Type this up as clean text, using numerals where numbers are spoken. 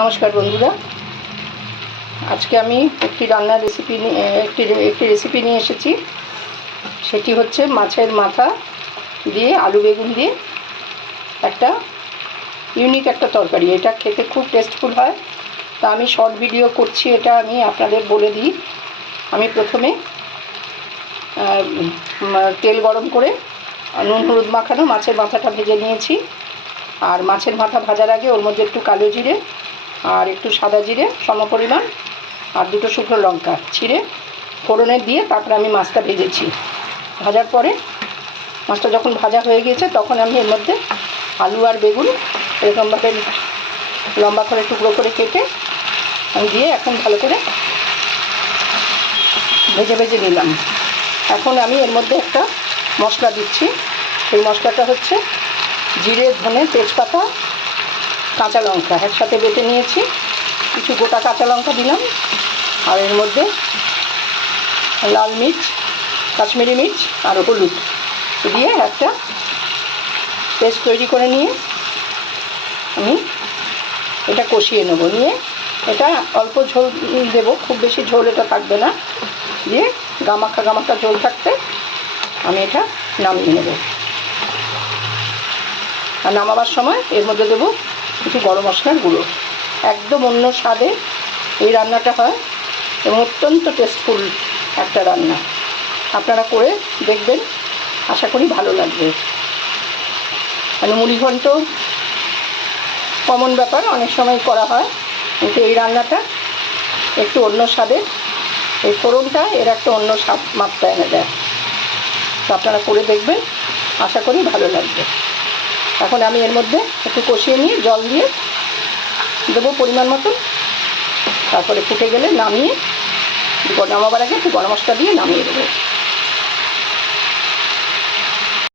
নমস্কার বন্ধুরা, আজকে আমি একটি রান্নার রেসিপি একটি রেসিপি নিয়ে এসেছি। সেটি হচ্ছে মাছের মাথা দিয়ে আলু বেগুন দিয়ে একটা ইউনিক একটা তরকারি। এটা খেতে খুব টেস্টফুল হয়। তা আমি শর্ট ভিডিও করছি, এটা আমি আপনাদের বলে দিই। আমি প্রথমে তেল গরম করে নুন হলুদ মাখানো মাছের মাথাটা ভেজে নিয়েছি। আর মাছের মাথা ভাজার আগে ওর মধ্যে একটু কালো জিরে আর একটু সাদা জিরে সমপরিমাণ আর দুটো শুকনো লঙ্কা ছিঁড়ে ফোড়নে দিয়ে তারপরে আমি মাছটা ভেজেছি। ভাজার পরে মাছটা যখন ভাজা হয়ে গিয়েছে তখন আমি এর মধ্যে আলু আর বেগুন এরকমভাবে লম্বা করে টুকরো করে কেটে আমি দিয়ে এখন ভালো করে ভেজে নিলাম। এখন আমি এর মধ্যে একটা মশলা দিচ্ছি। এই মশলাটা হচ্ছে জিরে, ধনে, তেজপাতা, কাঁচা লঙ্কা একসাথে বেটে নিয়েছি। কিছু গোটা কাঁচা লঙ্কা দিলাম আর এর মধ্যে লাল মির্চ, কাশ্মীরি মির্চ আর হলুদ দিয়ে একটা পেস্ট তৈরি করে নিয়ে আমি এটা কষিয়ে নেব। নিয়ে এটা অল্প ঝোল দেব, খুব বেশি ঝোল এটা থাকবে না। দিয়ে গামাখা ঝোল থাকতে আমি এটা নামিয়ে নেব। আর নামাবার সময় এর মধ্যে দেবো কিছু গরম মশলার গুঁড়ো। একদম অন্য স্বাদে এই রান্নাটা হয় এবং অত্যন্ত টেস্টফুল একটা রান্না। আপনারা করে দেখবেন, আশা করি ভালো লাগবে। মানে মুড়িঘণ্ট কমন ব্যাপার, অনেক সময় করা হয়, কিন্তু এই রান্নাটা একটু অন্য স্বাদে। এই ফোড়নটা এর একটা অন্য স্বাদ মাত্রা এনে দেয়। তো আপনারা করে দেখবেন, আশা করি ভালো লাগবে। এখন আমি এর মধ্যে একটু কষিয়ে নিয়ে জল দিয়ে দেবো পরিমাণ মতন। তারপরে ফুটে গেলে নামিয়ে নামাবার আগে একটু গরম মশলা দিয়ে নামিয়ে দেবো।